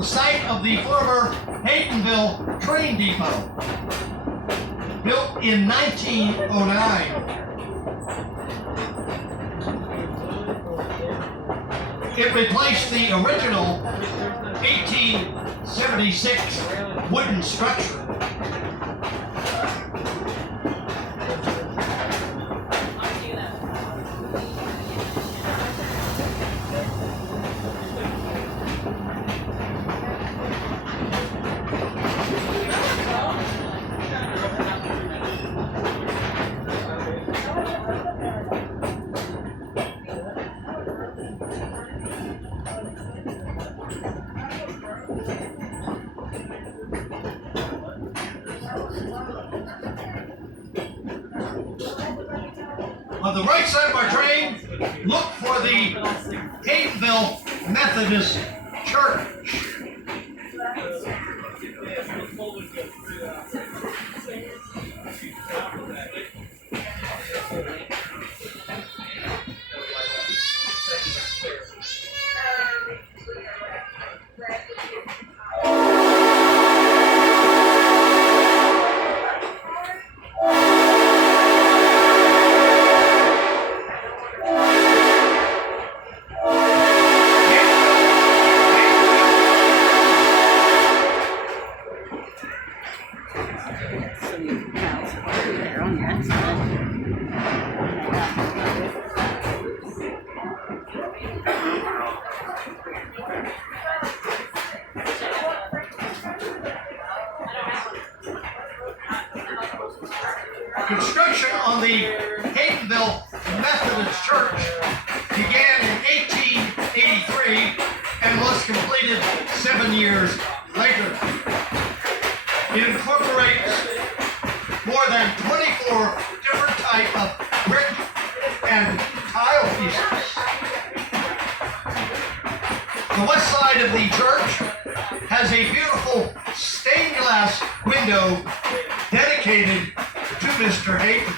the site of the former Haydenville train depot, built in 1909. It replaced the original 1876 wooden structure. On the right side of our train, look for the Haydenville Methodist Church. Construction on the Haydenville Methodist Church began in 1883 and was completed 7 years later. It incorporates more than 24 different types of brick and tile pieces. The west side of the church has a beautiful stained glass window dedicated to Mr. Hayden.